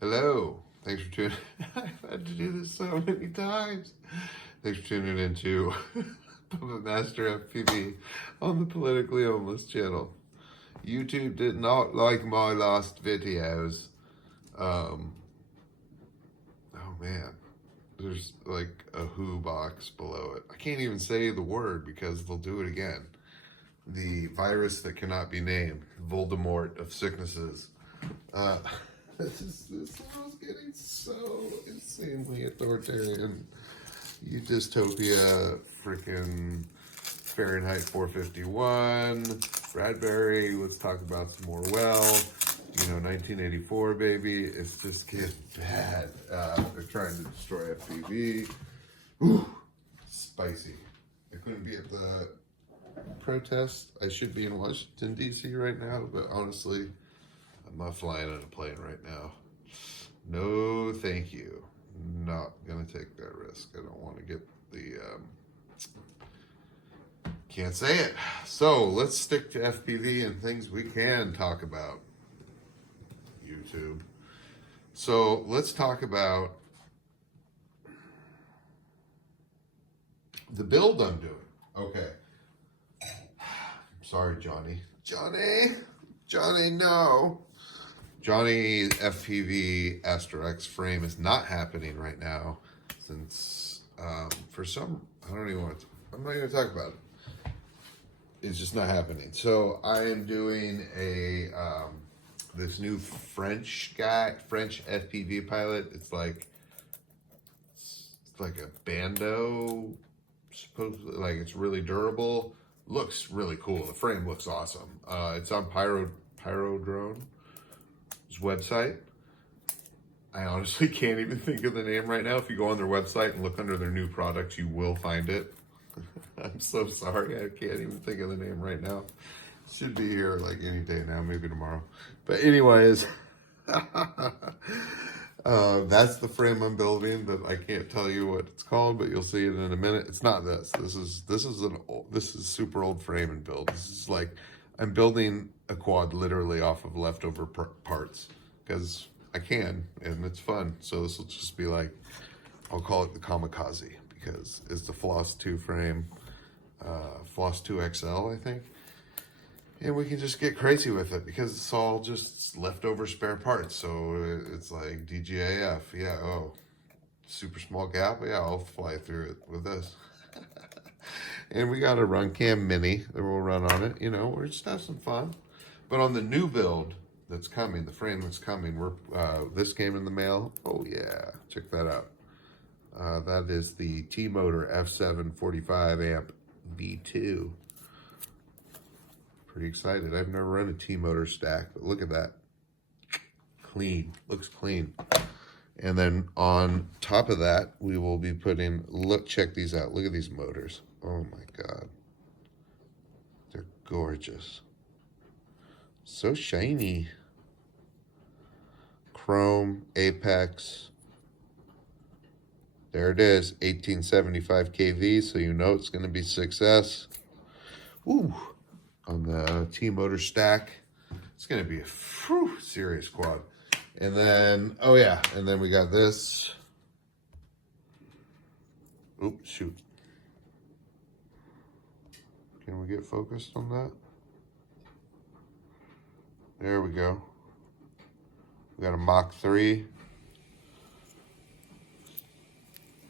Hello. Thanks for tuning. I've had to do this so many times. Thanks for tuning into Puppet Master FPV on the Politically Homeless channel. YouTube did not like my last videos. Oh man, there's like a who box below it. I can't even say the word because they'll do it again. The virus that cannot be named, Voldemort of sicknesses. This world's getting so insanely authoritarian. Dystopia, freaking Fahrenheit 451, Bradbury, let's talk about some Orwell, 1984, baby. It's just getting bad. They're trying to destroy FPV. Ooh, spicy. I couldn't be at the protest. I should be in Washington, D.C. right now, but honestly, I'm not flying on a plane right now. No, thank you. Not gonna take that risk. I don't want to get the, can't say it. So let's stick to FPV and things we can talk about. YouTube. So let's talk about the build I'm doing. Okay. Sorry, Johnny. Johnny, no. Johnny FPV X frame is not happening right now since for some, I'm not even going to talk about it. It's just not happening. So I am doing this new French FPV pilot. It's like a Bando, supposedly, like it's really durable. Looks really cool. The frame looks awesome. It's on Pyro Drone website. I honestly can't even think of the name right now. If you go on their website and look under their new products, you will find it. I'm so sorry, I can't even think of the name right now. Should be here like any day now, maybe tomorrow. But anyways, that's the frame I'm building. That I can't tell you what it's called, but you'll see it in a minute. It's not this. This is super old frame and build. This is like I'm building a quad literally off of leftover parts because I can and it's fun. So this will just be like, I'll call it the Kamikaze because it's the Floss 2 frame, Floss 2 XL, I think. And we can just get crazy with it because it's all just leftover spare parts. So it's like DGAF, yeah, oh, super small gap, yeah, I'll fly through it with this. And we got a Run Cam Mini that we'll run on it. We're just have some fun. But on the new build that's coming, the frame that's coming, this came in the mail. Oh yeah, check that out. That is the T-Motor F7 45 amp V2. Pretty excited. I've never run a T-Motor stack, but look at that. Clean, looks clean. And then on top of that, we will be putting, check these out. Look at these motors. Oh my God. They're gorgeous. So shiny. Chrome, Apex. There it is, 1875 kV, so you know it's going to be 6S. Ooh, on the T-Motor stack. It's going to be a serious quad. And then, oh yeah, and then we got this. Oops, shoot. Can we get focused on that? There we go. We got a Mach 3.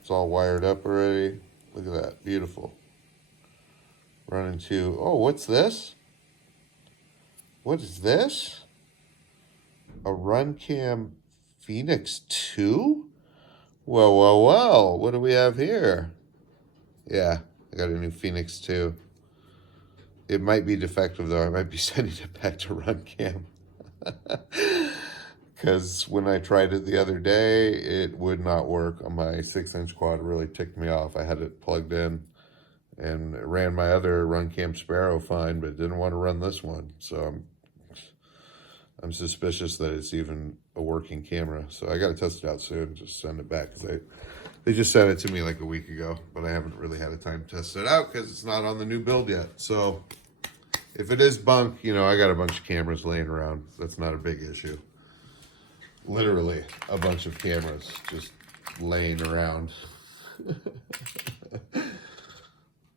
It's all wired up already. Look at that, beautiful. Running to, oh, what's this? What is this? A Run Cam Phoenix 2? Well, what do we have here? Yeah, I got a new Phoenix 2. It might be defective though. I might be sending it back to Run Cam. Because when I tried it the other day, it would not work on my 6-inch quad. It really ticked me off. I had it plugged in and it ran my other Run Cam Sparrow fine, but didn't want to run this one. So I'm suspicious that it's even a working camera. So I got to test it out soon and just send it back. Because they just sent it to me like a week ago, but I haven't really had a time to test it out because it's not on the new build yet. So if it is bunk, I got a bunch of cameras laying around. That's not a big issue. literally a bunch of cameras just laying around.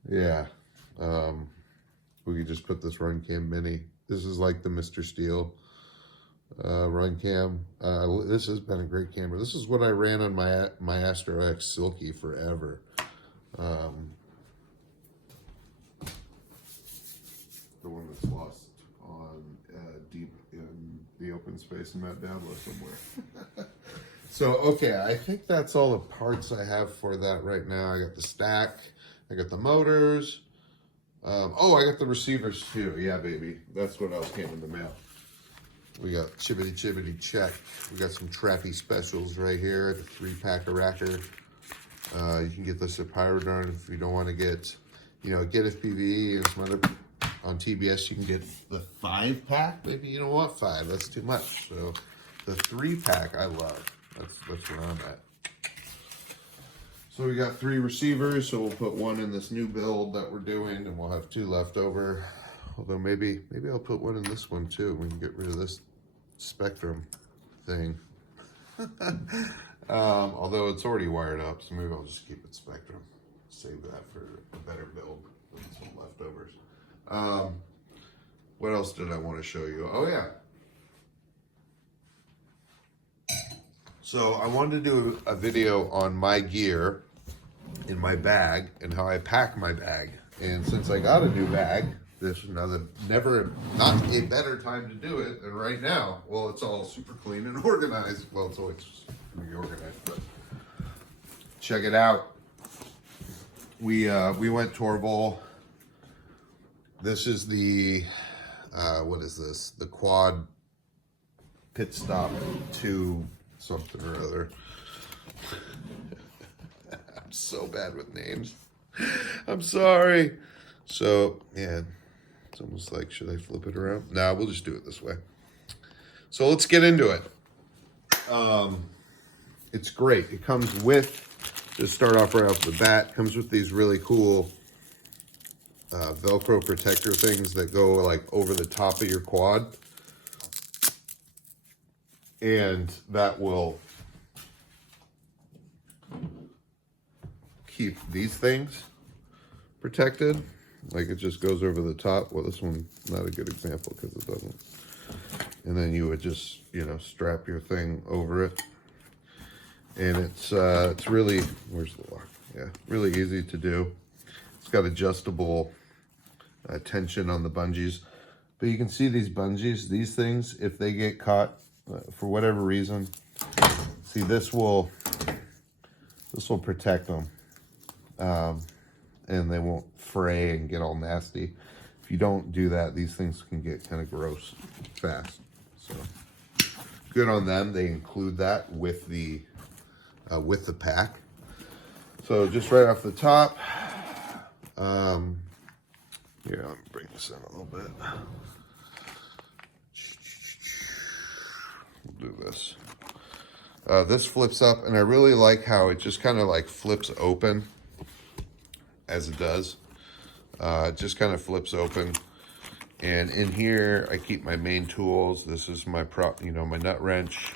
Yeah. We could just put this Run Cam Mini. This is like the Mr. Steel Run Cam. This has been a great camera. This is what I ran on my Astro X Silky forever. The one that's lost on deep in the open space in that download somewhere. So, okay, I think that's all the parts I have for that right now. I got the stack, I got the motors. Oh, I got the receivers too. Yeah, baby. That's what else came in the mail. We got chibbity check. We got some Trappy specials right here. The 3-pack of Racker. You can get this at Pyrodarn if you don't want to get, get FPV and some other. On TBS, you can get the 5-pack. Maybe you don't want 5. That's too much. So the 3-pack, I love. That's where I'm at. So we got 3 receivers. So we'll put 1 in this new build that we're doing, and we'll have 2 left over. Although maybe I'll put 1 in this one too. We can get rid of this Spectrum thing. Although it's already wired up, so maybe I'll just keep it Spectrum. Save that for a better build with some leftovers. What else did I want to show you? Oh yeah. So I wanted to do a video on my gear in my bag and how I pack my bag. And since I got a new bag, there's not a better time to do it than right now. Well, it's all super clean and organized. Well, it's always pretty organized, but check it out. We went Torvol. This is the, what is this? The quad Pitstop 2 something or other. I'm so bad with names. I'm sorry. So, yeah, it's almost like, should I flip it around? No, we'll just do it this way. So let's get into it. It's great. It comes with, just start off right off the bat, comes with these really cool Velcro protector things that go like over the top of your quad, and that will keep these things protected. Like it just goes over the top. Well, this one's not a good example because it doesn't. And then you would just, strap your thing over it. And it's really, where's the lock? Yeah, really easy to do. It's got adjustable tension on the bungees, but you can see these bungees, these things, if they get caught for whatever reason, see this will protect them, and they won't fray and get all nasty. If you don't do that, these things can get kind of gross fast. So good on them. They include that with the pack. So just right off the top, here, let me bring this in a little bit. We'll do this. This flips up, and I really like how it just kind of like flips open as it does. It just kind of flips open. And in here, I keep my main tools. This is my prop, my nut wrench,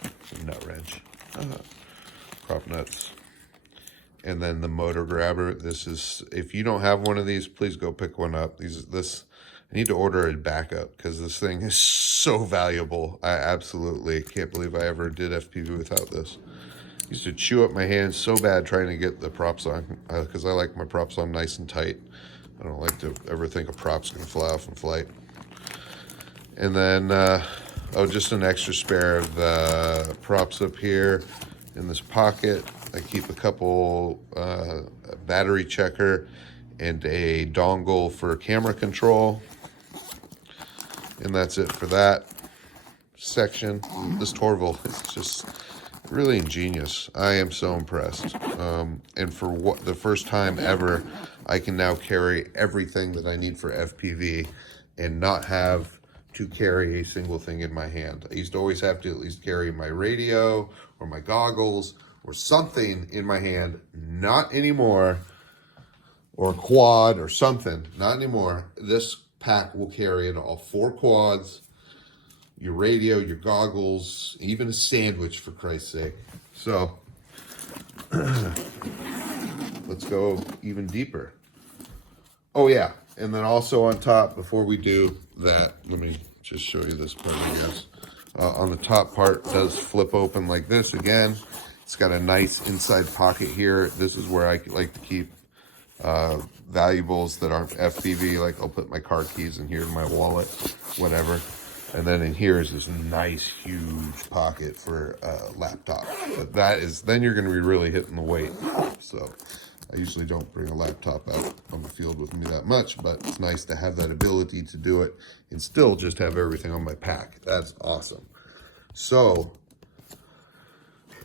prop nuts. And then the motor grabber. This is, if you don't have one of these, please go pick one up. I need to order a backup because this thing is so valuable. I absolutely can't believe I ever did FPV without this. I used to chew up my hands so bad trying to get the props on because I like my props on nice and tight. I don't like to ever think a prop's gonna fly off in flight. And then, just an extra spare of the props up here in this pocket. I keep a couple battery checker and a dongle for camera control. And that's it for that section. This Torvol is just really ingenious. I am so impressed. And for the first time ever, I can now carry everything that I need for FPV and not have to carry a single thing in my hand. I used to always have to at least carry my radio or my goggles or something in my hand. Not anymore. Or a quad or something. Not anymore. This pack will carry in all 4 quads, your radio, your goggles, even a sandwich, for Christ's sake. So let's go even deeper. Oh yeah, and then also on top, before we do that, let me just show you this part, I guess. On the top part, it does flip open like this again. It's got a nice inside pocket here. This is where I like to keep valuables that aren't FPV. Like I'll put my car keys in here, in my wallet, whatever. And then in here is this nice huge pocket for a laptop. But that is, then you're gonna be really hitting the weight. So I usually don't bring a laptop out on the field with me that much, but it's nice to have that ability to do it and still just have everything on my pack. That's awesome. So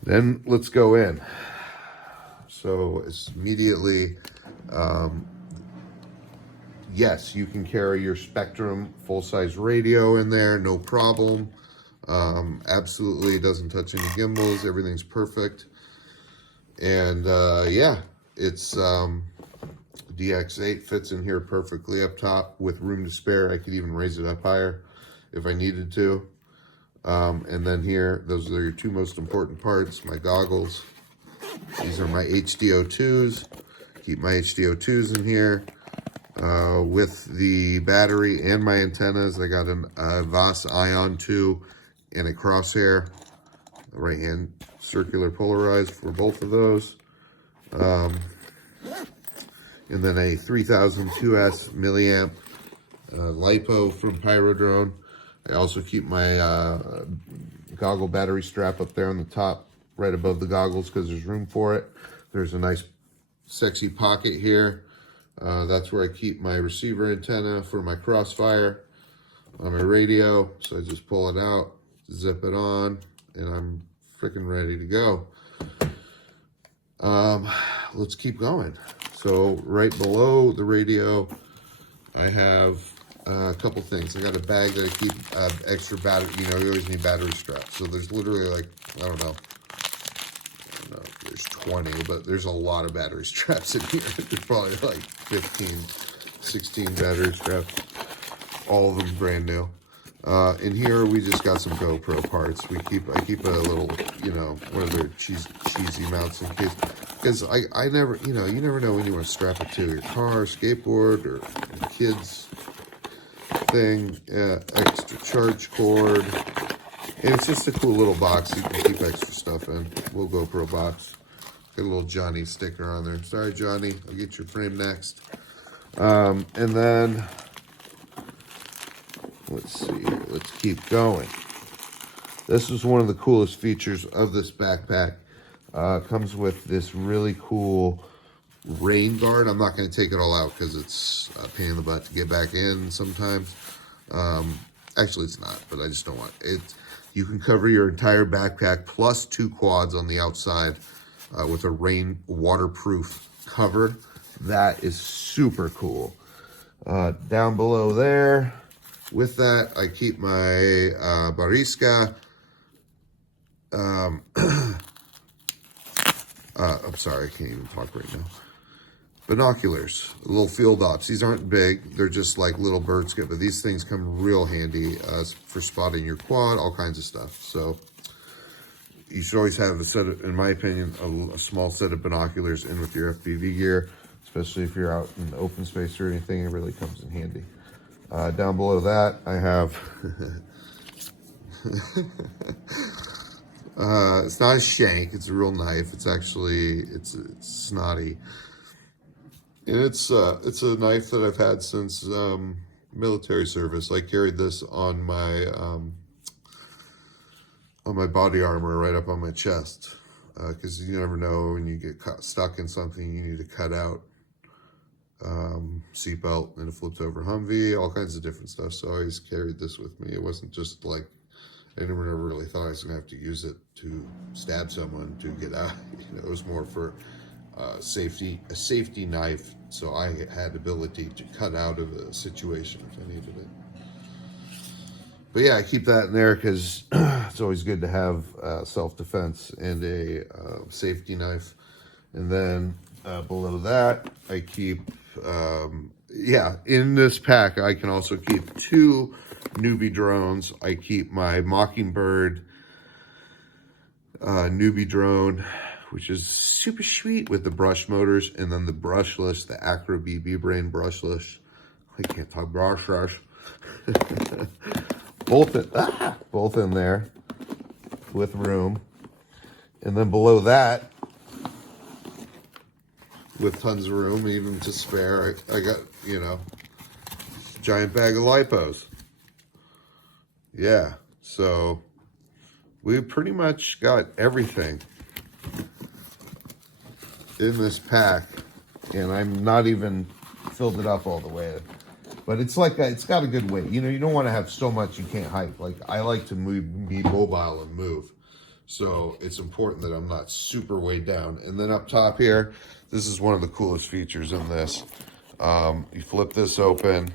then let's go in. So it's immediately, yes, you can carry your Spectrum full-size radio in there, no problem. Absolutely doesn't touch any gimbals. Everything's perfect. And yeah, it's DX8 fits in here perfectly up top with room to spare. I could even raise it up higher if I needed to. And then here, those are your two most important parts, my goggles. These are my HDO2s. Keep my HDO2s in here. With the battery and my antennas, I got an VOS Ion 2 and a crosshair, right hand circular polarized for both of those. And then a 3002S milliamp LiPo from Pyrodrone. I also keep my goggle battery strap up there on the top, right above the goggles, because there's room for it. There's a nice sexy pocket here. That's where I keep my receiver antenna for my Crossfire on my radio. So I just pull it out, zip it on, and I'm freaking ready to go. Let's keep going. So right below the radio, I have a couple things. I got a bag that I keep extra battery. You know, you always need battery straps. So there's literally like, I don't know, there's 20, but there's a lot of battery straps in here. There's probably like 15, 16 battery straps. All of them brand new. In here, we just got some GoPro parts. I keep a little, you know, one of their cheesy mounts in case, because I never, you know, you never know when you want to strap it to your car, skateboard, or your kids thing. Extra charge cord, and it's just a cool little box you can keep extra stuff in. Little GoPro box. Got a little Johnny sticker on there. Sorry, Johnny, I'll get your frame next. And then let's see here. Let's keep going. This is one of the coolest features of this backpack. Comes with this really cool rain guard. I'm not going to take it all out because it's a pain in the butt to get back in sometimes. Actually, it's not, but I just don't want it. You can cover your entire backpack plus 2 quads on the outside with a rain waterproof cover. That is super cool. Down below there, with that, I keep my Bariska. I'm sorry, I can't even talk right now. Binoculars, little field ops. These aren't big. They're just like little bird scope, but these things come real handy for spotting your quad, all kinds of stuff. So you should always have a set of, in my opinion, a small set of binoculars in with your FPV gear, especially if you're out in the open space or anything. It really comes in handy. Down below that, I have, it's not a shank, it's a real knife. It's actually, it's snotty. And it's a knife that I've had since military service. I carried this on my body armor right up on my chest, because you never know when you get stuck in something you need to cut out. Seatbelt, and it flips over Humvee, all kinds of different stuff. So I always carried this with me. It wasn't just like, I never really thought I was gonna have to use it to stab someone to get out. You know, it was more for a safety knife, so I had ability to cut out of a situation if I needed it. But yeah, I keep that in there because it's always good to have self-defense and a safety knife. And then below that, I keep yeah, in this pack, I can also keep 2 newbie drones. I keep my Mockingbird newbie drone, which is super sweet with the brush motors, and then the brushless, the Acro BB Brain brushless. I can't talk brushless. both in there with room. And then below that, with tons of room, even to spare, I got, you know, giant bag of lipos. Yeah, so we pretty much got everything in this pack, and I'm not even filled it up all the way. But it's like it's got a good weight. You know, you don't want to have so much you can't hike. Like, I like to be mobile and move. So it's important that I'm not super weighed down. And then up top here, this is one of the coolest features in this. You flip this open.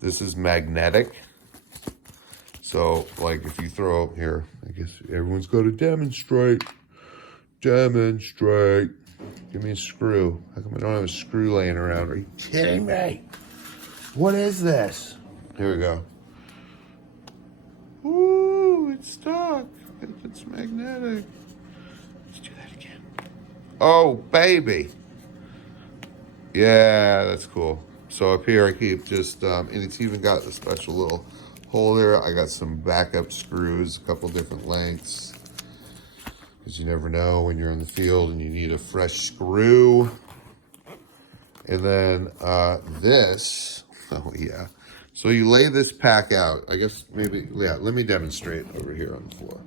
This is magnetic. So, like, if you throw here, I guess everyone's got to demonstrate. Demonstrate. Give me a screw. How come I don't have a screw laying around? Are you kidding me? What is this? Here we go. Ooh, it's stuck. It's magnetic. Let's do that again. Oh, baby. Yeah, that's cool. So up here I keep just, and it's even got a special little holder. I got some backup screws, a couple different lengths, because you never know when you're in the field and you need a fresh screw. And then this, oh yeah. So you lay this pack out. I guess maybe, yeah, let me demonstrate over here on the floor.